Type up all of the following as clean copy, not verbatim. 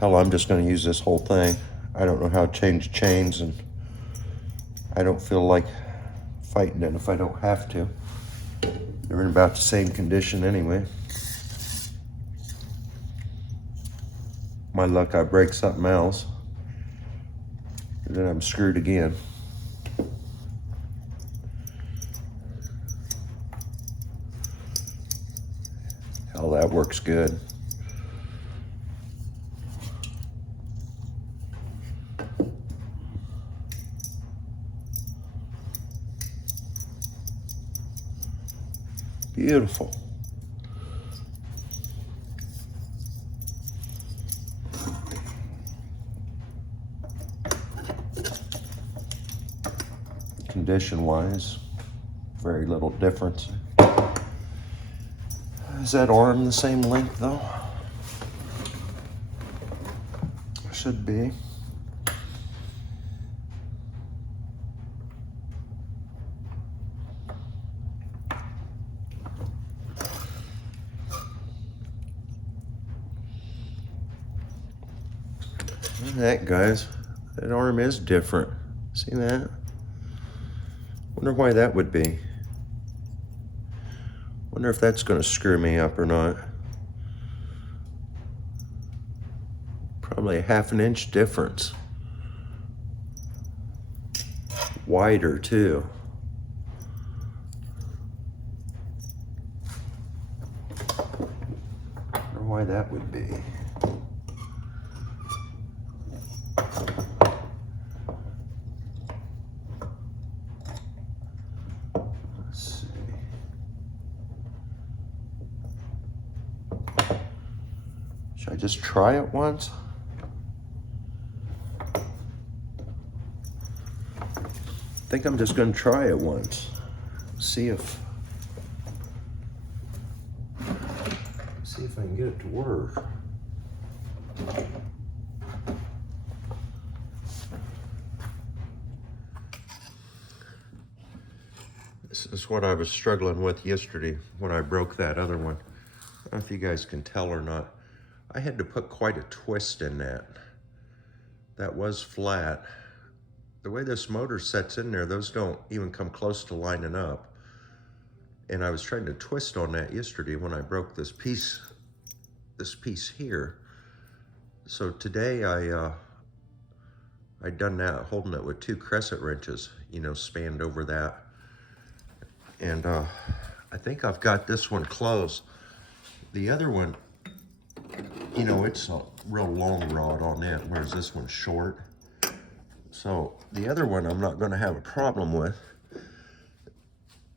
Hell, I'm just going to use this whole thing. I don't know how to change chains, and I don't feel like fighting it if I don't have to. They're in about the same condition anyway. My luck, I break something else, and then I'm screwed again. Hell, that works good. Beautiful. Condition-wise, very little difference. Is that arm the same length though? Should be. Look at that, guys. That arm is different. See that? Wonder why that would be. Wonder if that's going to screw me up or not. Probably a ½ an inch difference. Wider too. Wonder why that would be. Should I just try it once? I think I'm just going to try it once. See if I can get it to work. This is what I was struggling with yesterday when I broke that other one. I don't know if you guys can tell or not. I had to put quite a twist in that. That was flat. The way this motor sets in there, those don't even come close to lining up. And I was trying to twist on that yesterday when I broke this piece here. So today I done that, holding it with 2 crescent wrenches, you know, spanned over that. And I think I've got this one closed. The other one, you know, it's a real long rod on it, whereas this one's short. So the other one I'm not going to have a problem with.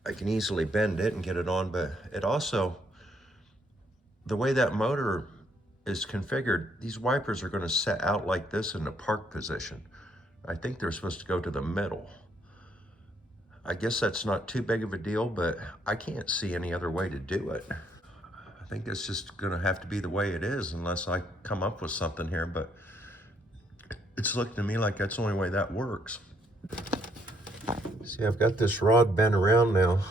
I can easily bend it and get it on, but it also, the way that motor is configured, these wipers are going to set out like this in the park position. I think they're supposed to go to the middle. I guess that's not too big of a deal, but I can't see any other way to do it. I think it's just gonna have to be the way it is unless I come up with something here, but it's looking to me like that's the only way that works. See, I've got this rod bent around now.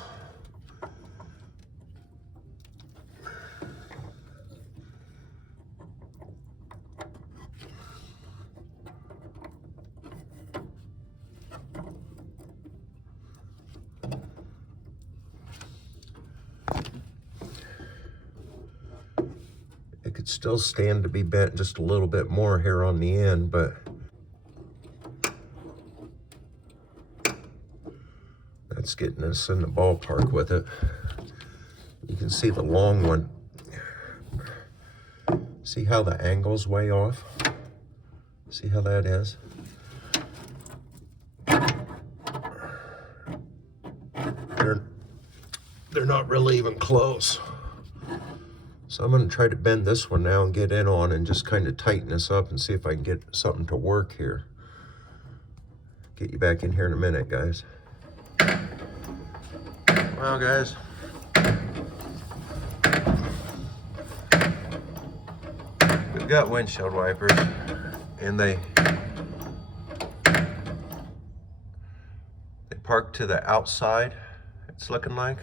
It could still stand to be bent just a little bit more here on the end, but that's getting us in the ballpark with it. You can see the long one. See how the angle's way off? See how that is? They're not really even close. So I'm going to try to bend this one now and get in on and just kind of tighten this up and see if I can get something to work here. Get you back in here in a minute, guys. Well, guys, we've got windshield wipers, and they park to the outside, it's looking like.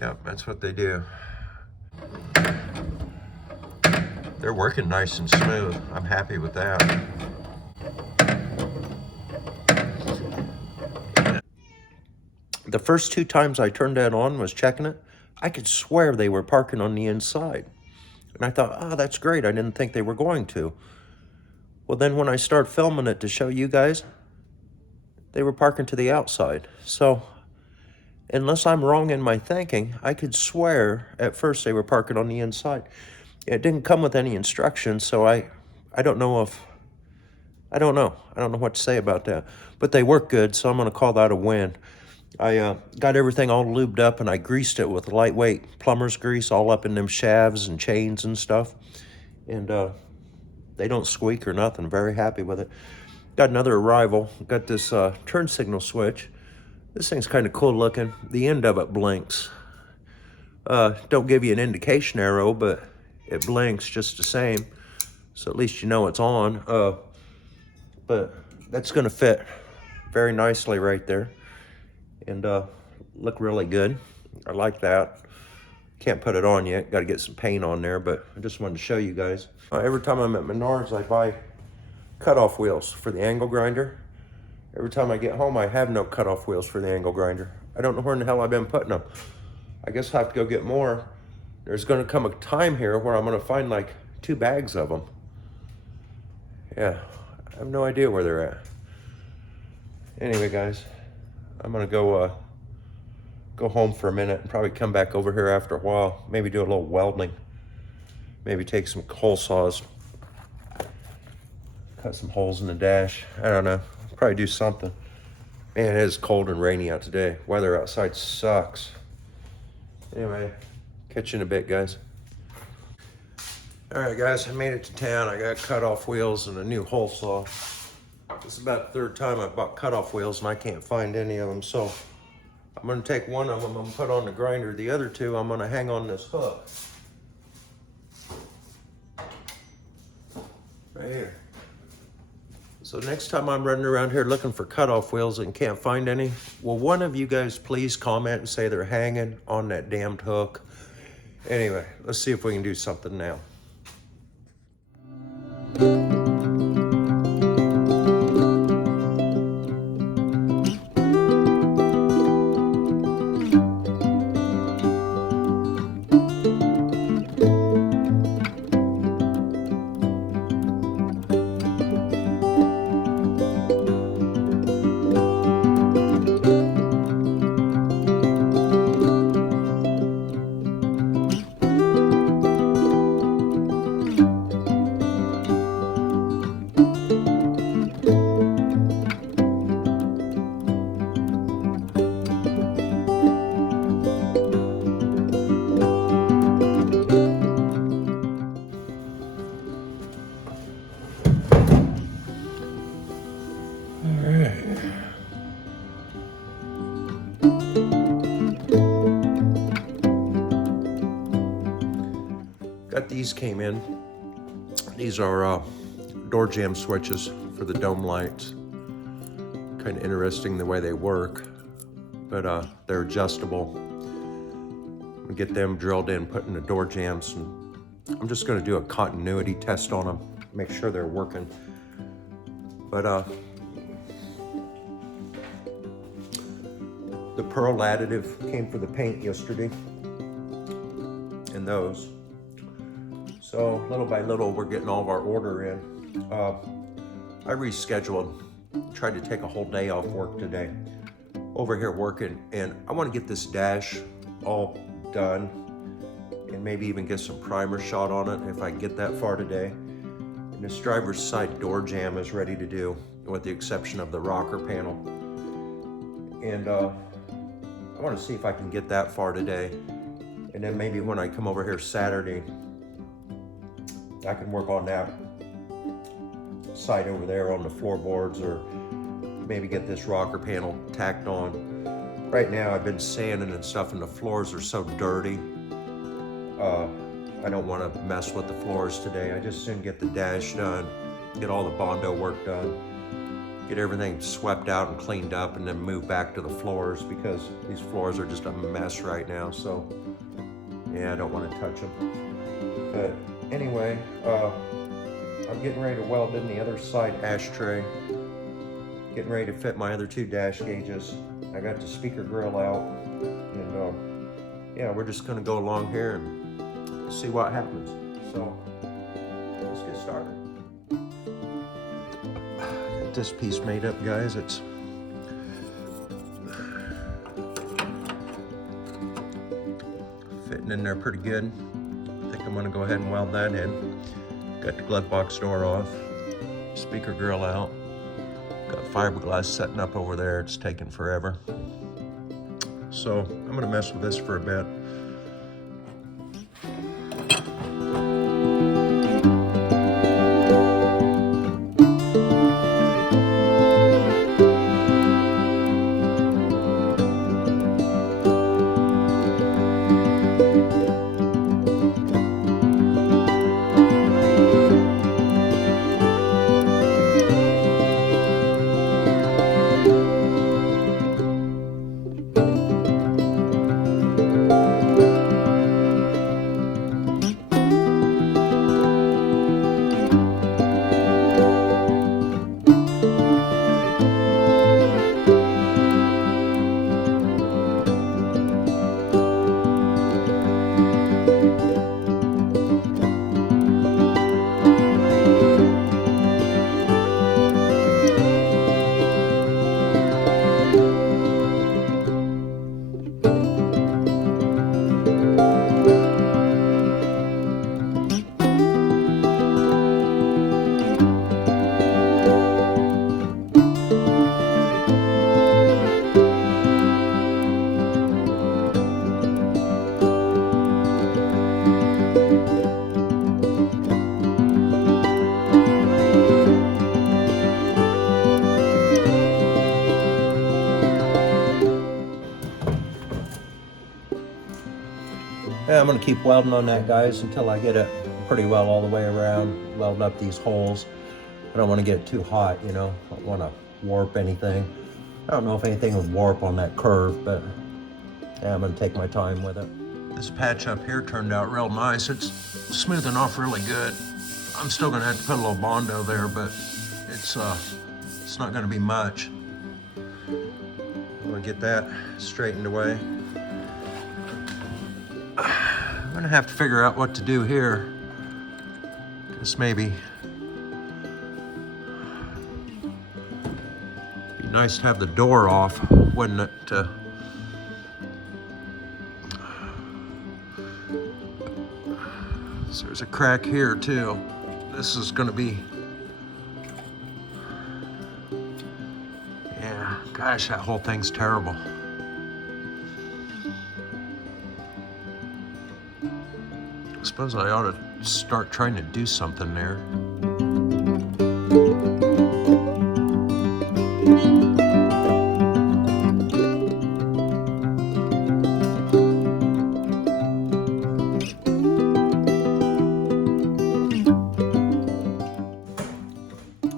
Yep, that's what they do. They're working nice and smooth. I'm happy with that. The first 2 times I turned that on, was checking it, I could swear they were parking on the inside. And I thought, oh, that's great. I didn't think they were going to. Well, then when I start filming it to show you guys, they were parking to the outside. So unless I'm wrong in my thinking, I could swear at first they were parking on the inside. It didn't come with any instructions, so I don't know if, I don't know what to say about that. But they work good, so I'm going to call that a win. I got everything all lubed up, and I greased it with lightweight plumber's grease all up in them shafts and chains and stuff. And they don't squeak or nothing. Very happy with it. Got another arrival. Got this turn signal switch. This thing's kind of cool looking. The end of it blinks. Don't give you an indication arrow, but it blinks just the same. So at least you know it's on. But that's going to fit very nicely right there. And look really good. I like that. Can't put it on yet. Got to get some paint on there, but I just wanted to show you guys. Every time I'm at Menards, I buy cutoff wheels for the angle grinder. Every time I get home, I have no cutoff wheels for the angle grinder. I don't know where in the hell I've been putting them. I guess I have to go get more. There's going to come a time here where I'm going to find like 2 bags of them. Yeah, I have no idea where they're at. Anyway, guys, I'm going to go home for a minute and probably come back over here after a while. Maybe do a little welding. Maybe take some hole saws. Cut some holes in the dash. I don't know. Probably do something. Man, it is cold and rainy out today. Weather outside sucks. Anyway, catch you in a bit, guys. All right, guys, I made it to town. I got cut-off wheels and a new hole saw. This is about the 3rd time I've bought cut-off wheels, and I can't find any of them. So I'm going to take one of them. I'm going to put on the grinder. The other 2, I'm going to hang on this hook. Right here. So next time I'm running around here looking for cutoff wheels and can't find any, will one of you guys please comment and say they're hanging on that damned hook? Anyway, let's see if we can do something now. Got these came in. These are door jamb switches for the dome lights. Kind of interesting the way they work, but they're adjustable. We get them drilled in, put in the door jambs, and I'm just going to do a continuity test on them, make sure they're working. But the pearl additive came for the paint yesterday, and those. So little by little, we're getting all of our order in. I rescheduled, tried to take a whole day off work today. Over here working, and I want to get this dash all done and maybe even get some primer shot on it if I get that far today. And this driver's side door jamb is ready to do, with the exception of the rocker panel. And I want to see if I can get that far today. And then maybe when I come over here Saturday, I can work on that side over there on the floorboards, or maybe get this rocker panel tacked on. Right now I've been sanding and stuff and the floors are so dirty. I don't want to mess with the floors today. I just soon get the dash done, get all the Bondo work done, get everything swept out and cleaned up, and then move back to the floors, because these floors are just a mess right now. So yeah, I don't want to touch them. But anyway, I'm getting ready to weld in the other side ashtray, getting ready to fit my other 2 dash gauges. I got the speaker grill out, and yeah, we're just gonna go along here and see what happens. So let's get started. Got this piece made up, guys. It's fitting in there pretty good. I think I'm gonna go ahead and weld that in. Got the glove box door off, speaker grill out. Got fiberglass setting up over there. It's taking forever. So I'm gonna mess with this for a bit. Yeah, I'm gonna keep welding on that, guys, until I get it pretty well all the way around, welding up these holes. I don't want to get it too hot, you know. I don't want to warp anything. I don't know if anything would warp on that curve, but yeah, I'm gonna take my time with it. This patch up here turned out real nice. It's smoothing off really good. I'm still gonna have to put a little Bondo there, but it's not gonna be much. I'm gonna get that straightened away. I'm gonna have to figure out what to do here. Just maybe be nice to have the door off, wouldn't it? So there's a crack here too. This is gonna be, yeah, gosh, that whole thing's terrible. I suppose I ought to start trying to do something there.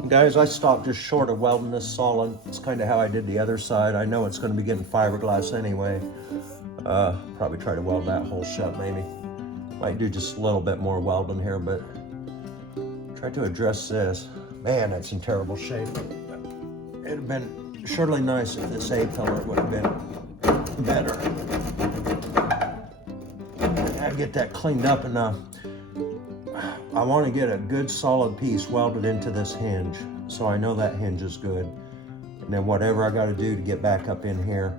Guys, I stopped just short of welding this solid. It's kind of how I did the other side. I know it's going to be getting fiberglass anyway. Probably try to weld that hole shut maybe. Might do just a little bit more welding here, but try to address this. Man, that's in terrible shape. It'd have been surely nice if this A-pillar would have been better. I'd get that cleaned up enough. I want to get a good solid piece welded into this hinge, so I know that hinge is good. And then whatever I got to do to get back up in here,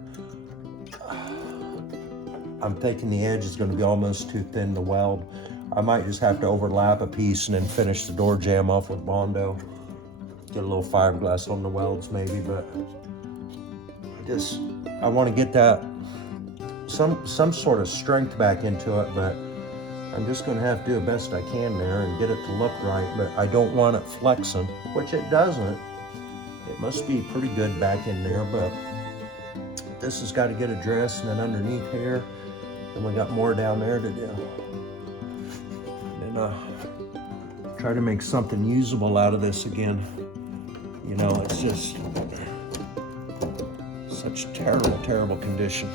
I'm thinking the edge is going to be almost too thin to weld. I might just have to overlap a piece and then finish the door jamb off with Bondo. Get a little fiberglass on the welds maybe, but I want to get that some sort of strength back into it, but I'm just going to have to do the best I can there and get it to look right. But I don't want it flexing, which it doesn't. It must be pretty good back in there, but this has got to get addressed. And then underneath here, and we got more down there to do. And then try to make something usable out of this again. You know, it's just such terrible, terrible condition.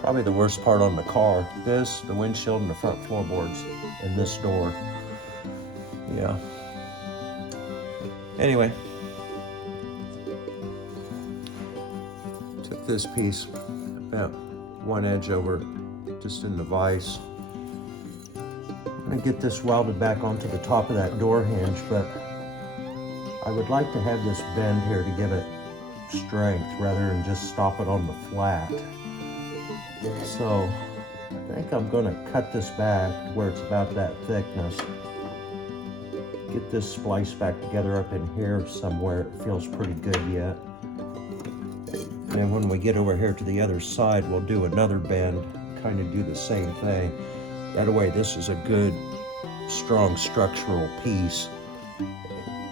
Probably the worst part on the car. This, the windshield, and the front floorboards, and this door. Yeah. Anyway. Took this piece, about one edge over, just in the vise. I'm gonna get this welded back onto the top of that door hinge, but I would like to have this bend here to give it strength rather than just stop it on the flat. So I think I'm gonna cut this back to where it's about that thickness. Get this spliced back together up in here somewhere. It feels pretty good yet. And then when we get over here to the other side, we'll do another bend, kind of do the same thing. That way this is a good, strong structural piece.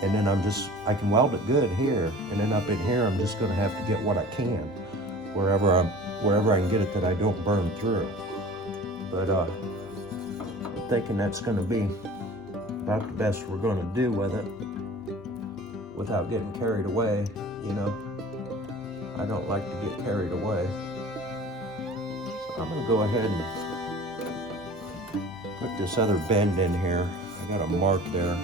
And then I can weld it good here. And then up in here, I'm just gonna have to get what I can, wherever I can get it that I don't burn through. But I'm thinking that's gonna be about the best we're gonna do with it without getting carried away, you know. I don't like to get carried away. So I'm gonna go ahead and put this other bend in here. I got a mark there.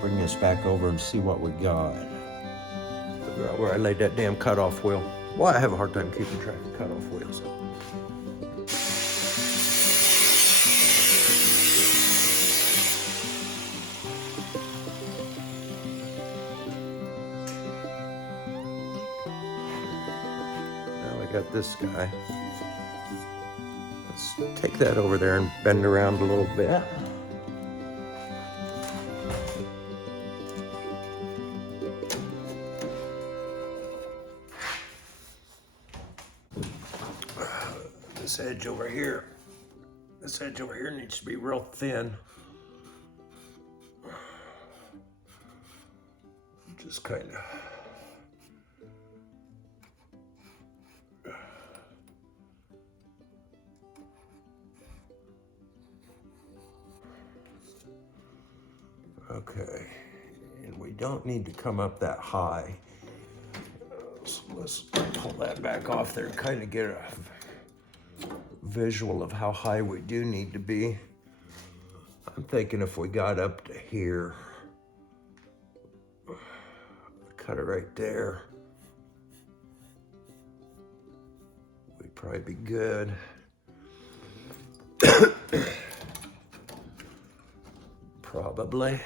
Bring this back over and see what we got. Figure out where I laid that damn cutoff wheel. Well, I have a hard time keeping track of cutoff wheels. Now I got this guy. Let's take that over there and bend around a little bit. This edge over here needs to be real thin. Just kind of. Okay, and we don't need to come up that high. So let's pull that back off there and kind of get a visual of how high we do need to be. I'm thinking if we got up to here, cut it right there, we'd probably be good. Probably.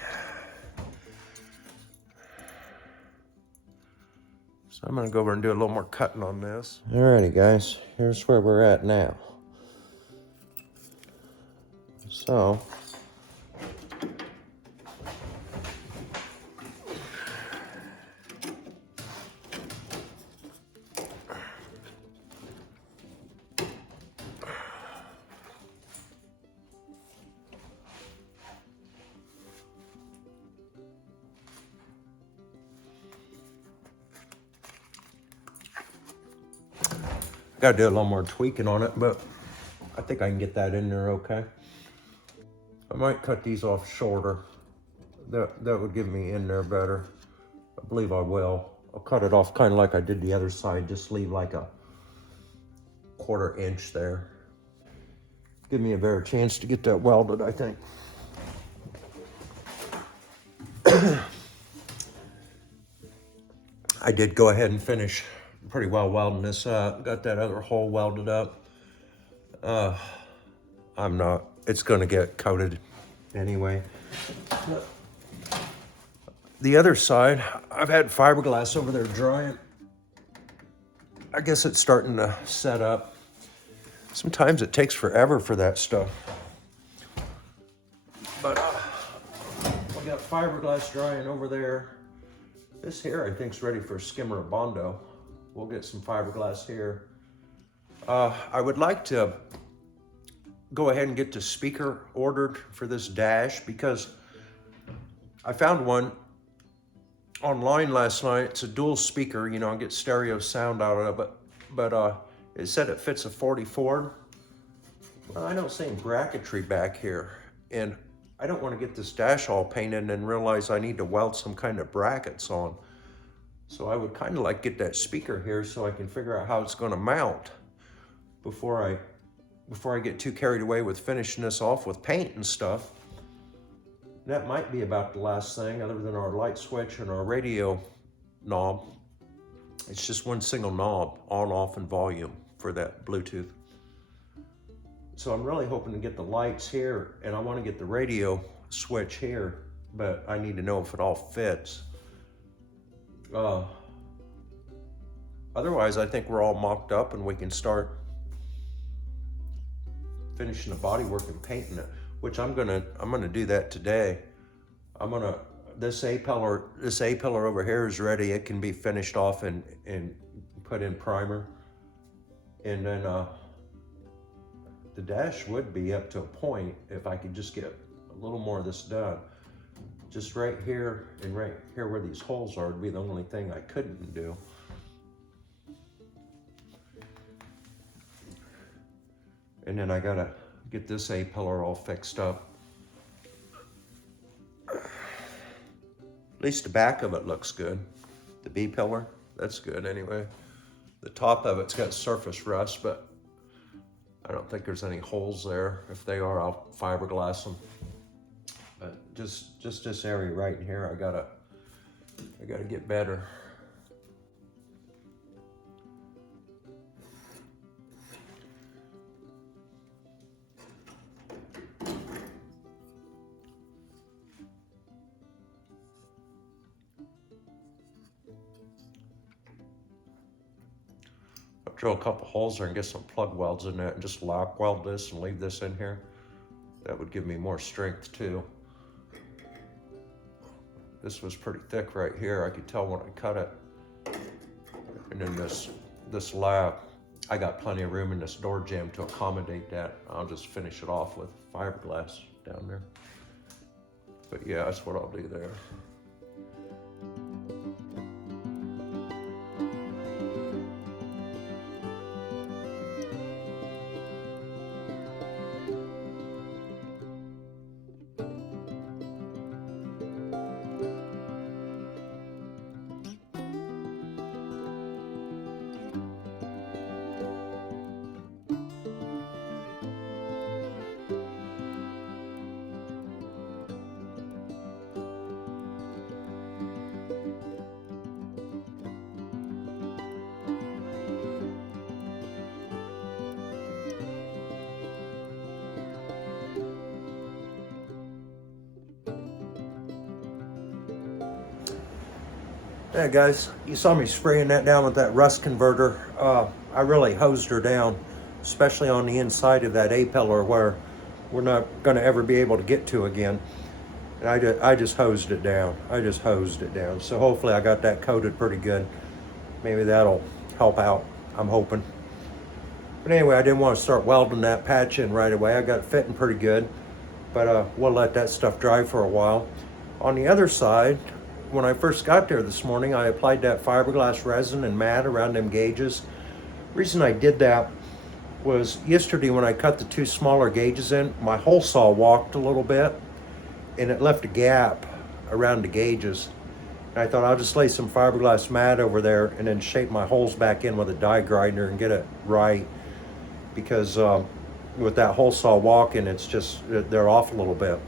So I'm gonna go over and do a little more cutting on this. Alrighty guys, here's where we're at now. So, gotta do a little more tweaking on it, but I think I can get that in there okay. I might cut these off shorter. That would give me in there better. I believe I will. I'll cut it off kind of like I did the other side, just leave like a 1/4 inch there. Give me a better chance to get that welded, I think. I did go ahead and finish pretty well welding this up. Got that other hole welded up. It's gonna get coated anyway. The other side, I've had fiberglass over there drying. I guess it's starting to set up. Sometimes it takes forever for that stuff. But we got fiberglass drying over there. This here, I think, is ready for skimmer or bondo. We'll get some fiberglass here. I would like to go ahead and get the speaker ordered for this dash because I found one online last night. It's a dual speaker, you know, I get stereo sound out of it, but it said it fits a 44. Well, I don't see any bracketry back here, and I don't want to get this dash all painted and realize I need to weld some kind of brackets on. So I would kind of like get that speaker here so I can figure out how it's going to mount before I get too carried away with finishing this off with paint and stuff. That might be about the last thing other than our light switch and our radio knob. It's just one single knob, on, off, and volume for that Bluetooth. So I'm really hoping to get the lights here, and I want to get the radio switch here, but I need to know if it all fits. Otherwise, I think we're all mocked up and we can start finishing the bodywork and painting it, which I'm gonna do that today. This A-pillar over here is ready. It can be finished off and put in primer, and then the dash would be up to a point if I could just get a little more of this done. Just right here and right here where these holes are would be the only thing I couldn't do. And then I gotta get this A-pillar all fixed up. At least the back of it looks good. The B-pillar, that's good anyway. The top of it's got surface rust, but I don't think there's any holes there. If they are, I'll fiberglass them. But just this area right here, I gotta get better. Drill a couple holes there and get some plug welds in there and just lock weld this and leave this in here. That would give me more strength too. This was pretty thick right here. I could tell when I cut it. And then this lab, I got plenty of room in this door jamb to accommodate that. I'll just finish it off with fiberglass down there. But yeah, that's what I'll do there. Yeah, guys, you saw me spraying that down with that rust converter. I really hosed her down, especially on the inside of that A-pillar where we're not going to ever be able to get to again. And I just hosed it down. So hopefully I got that coated pretty good. Maybe that'll help out, I'm hoping. But anyway, I didn't want to start welding that patch in right away. I got it fitting pretty good, but we'll let that stuff dry for a while. On the other side, when I first got there this morning, I applied that fiberglass resin and mat around them gauges. Reason I did that was yesterday when I cut the two smaller gauges in, my hole saw walked a little bit and it left a gap around the gauges. And I thought I'll just lay some fiberglass mat over there and then shape my holes back in with a die grinder and get it right. Because with that hole saw walking, it's just, they're off a little bit.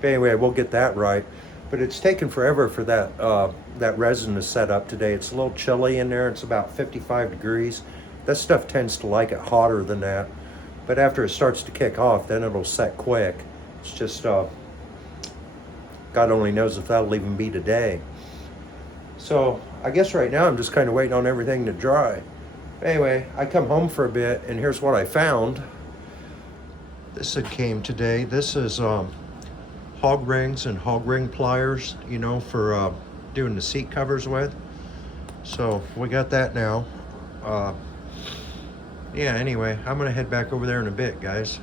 But anyway, we'll get that right. But it's taken forever for that resin to set up today. It's a little chilly in there. It's about 55 degrees. That stuff tends to like it hotter than that. But after it starts to kick off, then it'll set quick. It's just, God only knows if that'll even be today. So I guess right now I'm just kind of waiting on everything to dry. Anyway, I come home for a bit and here's what I found. This had came today. This is hog rings and hog ring pliers, you know, for doing the seat covers with. So we got that now. Yeah, anyway, I'm gonna head back over there in a bit, guys.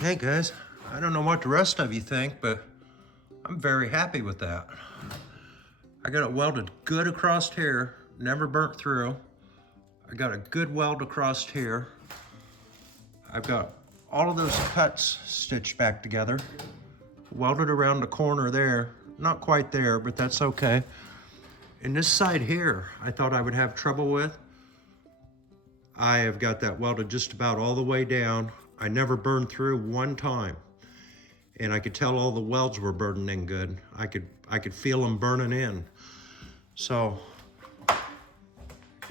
Hey guys, I don't know what the rest of you think, but I'm very happy with that. I got it welded good across here, never burnt through. I got a good weld across here. I've got all of those cuts stitched back together. Welded around the corner there. Not quite there, but that's okay. And this side here, I thought I would have trouble with. I have got that welded just about all the way down. I never burned through one time. And I could tell all the welds were burning in good. I could feel them burning in. So,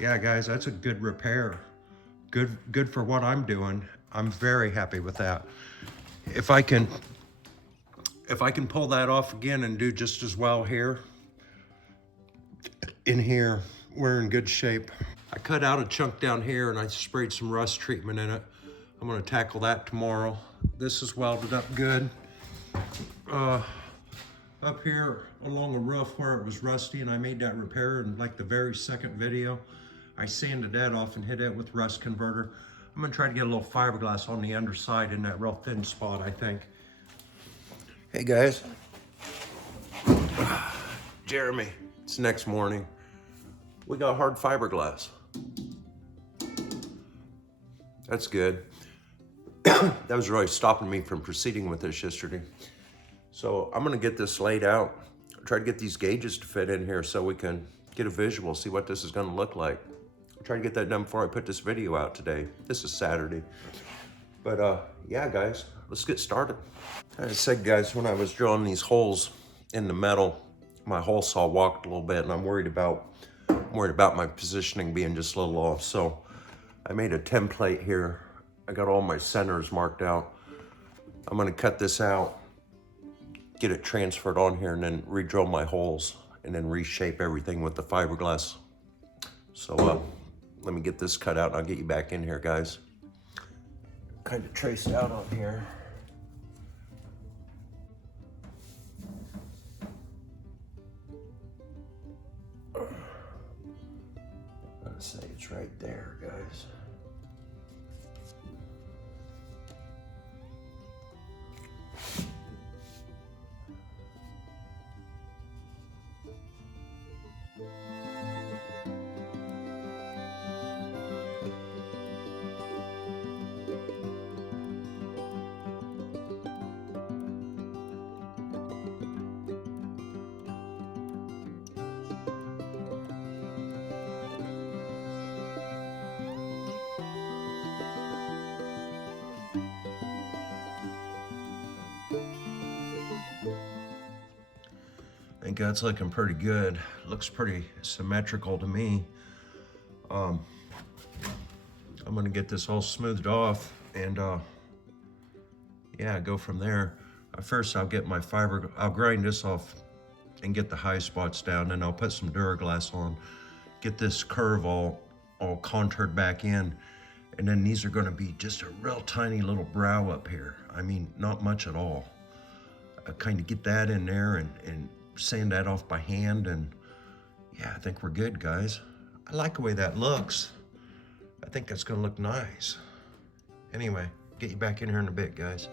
yeah guys, that's a good repair. Good for what I'm doing. I'm very happy with that. If I can pull that off again and do just as well here, in here, we're in good shape. I cut out a chunk down here and I sprayed some rust treatment in it. I'm gonna tackle that tomorrow. This is welded up good. Up here along the roof where it was rusty, and I made that repair in like the very second video. I sanded that off and hit it with rust converter. I'm gonna try to get a little fiberglass on the underside in that real thin spot, I think. Hey guys. Jeremy, it's next morning. We got hard fiberglass. That's good. That was really stopping me from proceeding with this yesterday. So I'm gonna get this laid out. Try to get these gauges to fit in here so we can get a visual, see what this is gonna look like. I'll try to get that done before I put this video out today. This is Saturday. But yeah guys, let's get started. As I said guys, when I was drilling these holes in the metal, my hole saw walked a little bit and I'm worried about my positioning being just a little off. So I made a template here. I got all my centers marked out. I'm gonna cut this out, get it transferred on here, and then re-drill my holes and then reshape everything with the fiberglass. So let me get this cut out and I'll get you back in here guys. Kind of traced out on here. I'm gonna say it's right there guys. I think that's looking pretty good. Looks pretty symmetrical to me. I'm gonna get this all smoothed off and yeah, go from there. First I'll get my I'll grind this off and get the high spots down, and I'll put some Duraglass on, get this curve all contoured back in, and then these are gonna be just a real tiny little brow up here. I mean, not much at all. I kind of get that in there and sand that off by hand, and yeah, I think we're good guys. I like the way that looks. I think that's gonna look nice. Anyway, get you back in here in a bit guys.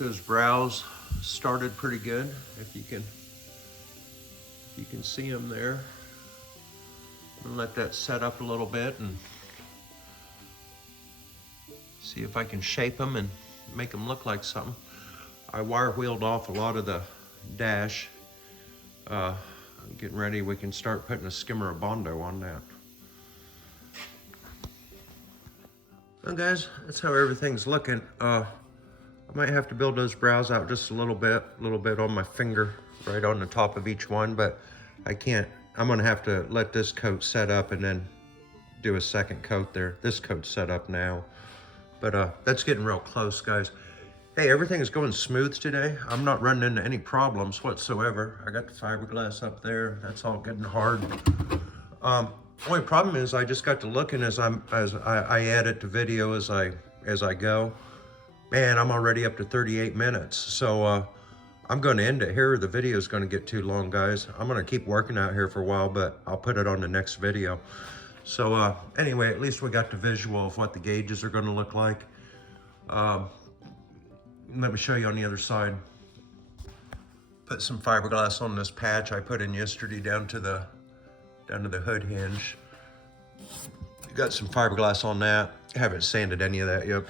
those brows started pretty good. If you can see them there. I'm gonna let that set up a little bit and see if I can shape them and make them look like something. I wire wheeled off a lot of the dash. I'm getting ready, we can start putting a skimmer of Bondo on that. Well guys, that's how everything's looking. I might have to build those brows out just a little bit on my finger, right on the top of each one, but I can't. I'm gonna have to let this coat set up and then do a second coat there. This coat's set up now, but that's getting real close, guys. Hey, everything is going smooth today. I'm not running into any problems whatsoever. I got the fiberglass up there. That's all good and hard. Only problem is I just got to looking as I edit the video as I go. Man, I'm already up to 38 minutes. So I'm going to end it here. The video is going to get too long, guys. I'm going to keep working out here for a while, but I'll put it on the next video. So anyway, at least we got the visual of what the gauges are going to look like. Let me show you on the other side. Put some fiberglass on this patch I put in yesterday down to the hood hinge. Got some fiberglass on that. Haven't sanded any of that yet.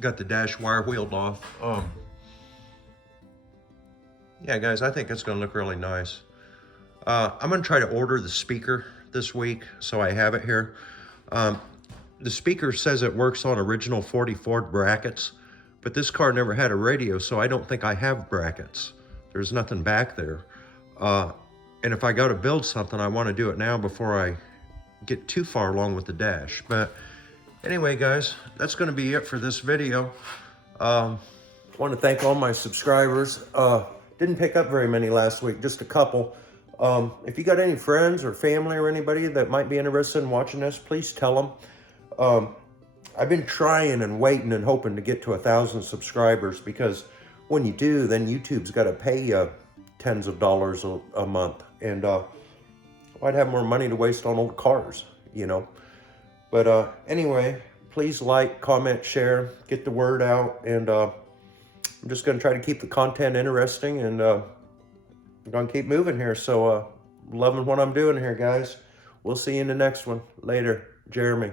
Got the dash wire wheeled off. Yeah, guys, I think it's gonna look really nice. I'm gonna try to order the speaker this week, so I have it here. The speaker says it works on original 40 Ford brackets, but this car never had a radio, so I don't think I have brackets. There's nothing back there. And if I go to build something, I want to do it now before I get too far along with the dash. But anyway, guys, that's going to be it for this video. I want to thank all my subscribers. Didn't pick up very many last week, just a couple. If you got any friends or family or anybody that might be interested in watching this, please tell them. I've been trying and waiting and hoping to get to 1,000 subscribers, because when you do, then YouTube's got to pay you tens of dollars a month. And I'd have more money to waste on old cars, you know. But anyway, please like, comment, share, get the word out. And I'm just going to try to keep the content interesting, and I'm going to keep moving here. So loving what I'm doing here, guys. We'll see you in the next one. Later, Jeremy.